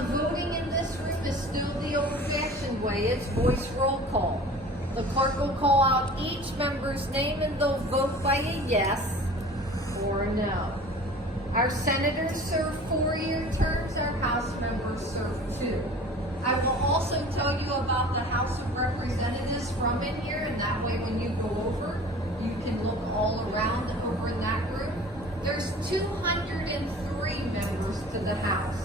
the voting in this room is still the old-fashioned way. It's voice roll call. The clerk will call out each member's name and they'll vote by a yes or a no. Our senators serve 4-year terms. Our House members serve 2. I will also tell you about the House of Representatives from in here, and that way when you go over, you can look all around over in that room. There's 203 members to the House.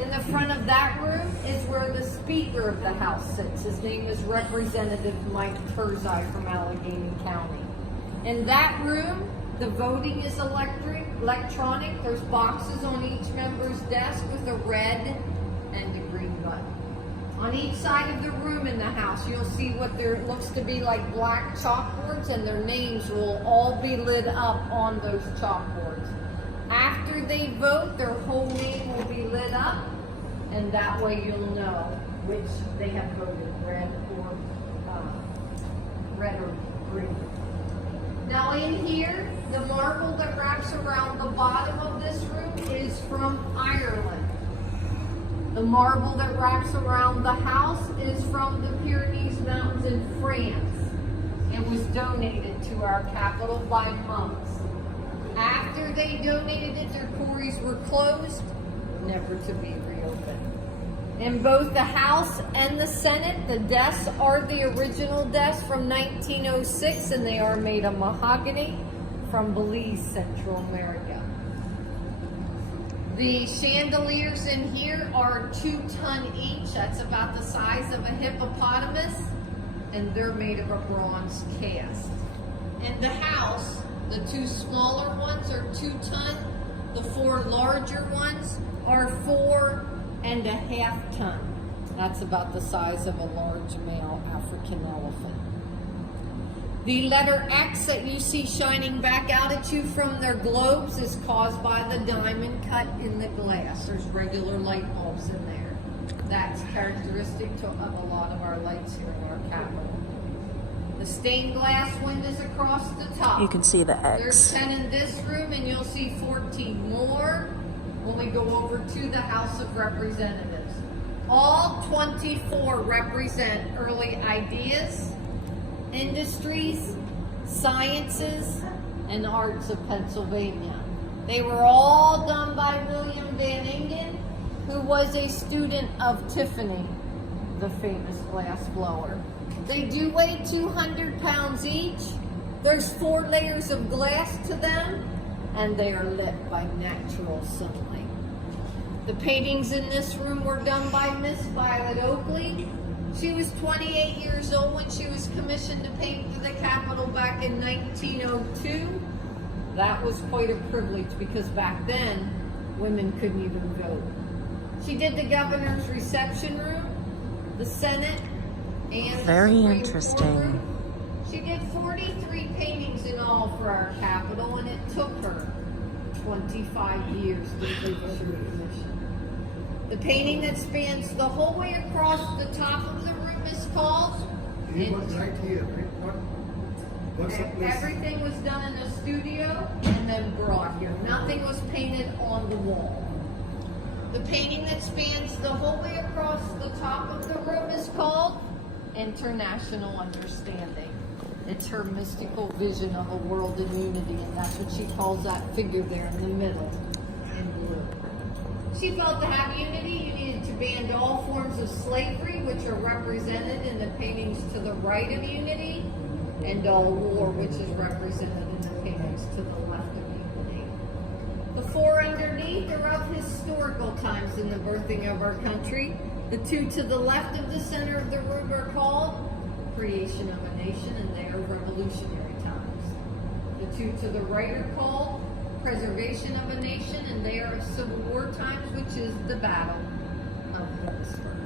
In the front of that room is where the Speaker of the House sits. His name is Representative Mike Turzai from Allegheny County. In that room, the voting is electronic. There's boxes on each member's desk with a red and a green button. On each side of the room in the House, you'll see what there looks to be like black chalkboards, and their names will all be lit up on those chalkboards. After they vote, their whole name will be lit up, and that way you'll know which they have voted, red or green. Now in here, the marble that wraps around the bottom of this room is from Ireland. The marble that wraps around the house is from the Pyrenees Mountains in France. It was donated to our capital by monks. After they donated it, their quarries were closed, never to be reopened. In both the House and the Senate, the desks are the original desks from 1906, and they are made of mahogany from Belize, Central America. The chandeliers in here are 2 tons each. That's about the size of a hippopotamus, and they're made of a bronze cast. In the House, the 2 smaller ones are 2 tons. The 4 larger ones are 4.5 tons. That's about the size of a large male African elephant. The letter X that you see shining back out at you from their globes is caused by the diamond cut in the glass. There's regular light bulbs in there. That's characteristic of a lot of our lights here in our Capitol. The stained glass windows across the top. You can see the X. There's 10 in this room, and you'll see 14 more when we go over to the House of Representatives. All 24 represent early ideas, industries, sciences, and arts of Pennsylvania. They were all done by William Van Ingen, who was a student of Tiffany, the famous glass blower. They do weigh 200 pounds each. There's 4 layers of glass to them, and they are lit by natural sunlight. The paintings in this room were done by Miss Violet Oakley. She was 28 years old when she was commissioned to paint for the Capitol back in 1902. That was quite a privilege because back then, women couldn't even vote. She did the governor's reception room, the Senate, and very the Supreme interesting. Court room. She did 43 paintings in all for our Capitol, and it took her 25 years to complete her commission. The painting that spans the whole way across the top of the room is called... It was right here, right? What's the place? Everything was done in the studio and then brought here. Nothing was painted on the wall. The painting that spans the whole way across the top of the room is called International Understanding. It's her mystical vision of a world in unity, and that's what she calls that figure there in the middle in blue. She felt to have unity, you needed to ban all forms of slavery, which are represented in the paintings to the right of unity, and all war, which is represented in the paintings to the left of unity. The 4 underneath are of historical times in the birthing of our country. The 2 to the left of the center of the room are called Creation of a Nation, and they are revolutionary times. The 2 to the right are called Preservation of a Nation, and they are of Civil War times, which is the Battle of Gettysburg.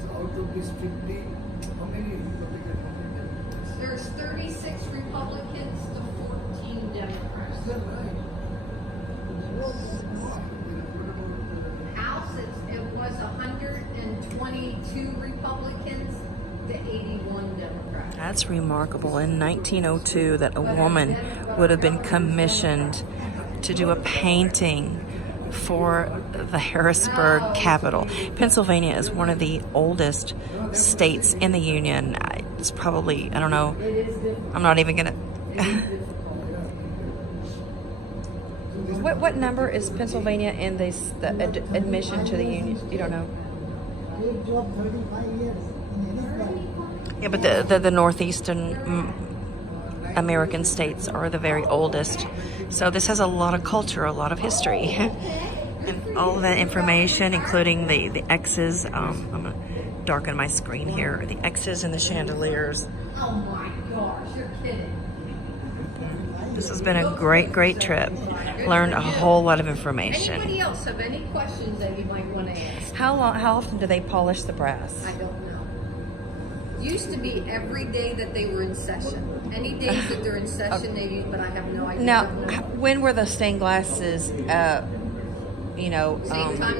So out of this 50, how many Republicans? There's 36 Republicans to 14 Democrats. Is that right? House, it was 122 Republicans to 81 Democrats. That's remarkable. In 1902, that a woman would have been commissioned to do a painting for the Harrisburg Capitol. Pennsylvania is one of the oldest states in the Union. It's probably, I don't know, I'm not even gonna. What number is Pennsylvania in the admission to the Union? You don't know? Yeah, but the northeastern American states are the very oldest. So this has a lot of culture, a lot of history. And all of that information, including the X's. I'm going to darken my screen here. The X's and the chandeliers. Oh my gosh, you're kidding. This has been a great trip. Learned a whole lot of information. Anybody else have any questions that you might want to ask? How often do they polish the brass? I don't know. Used to be every day that they were in session. Any days that they're in session, they use, but I have no idea. Now, when were the stained glasses, Same time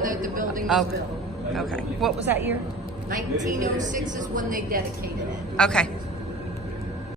that the building was built. okay. What was that year? 1906 is when they dedicated it. Okay.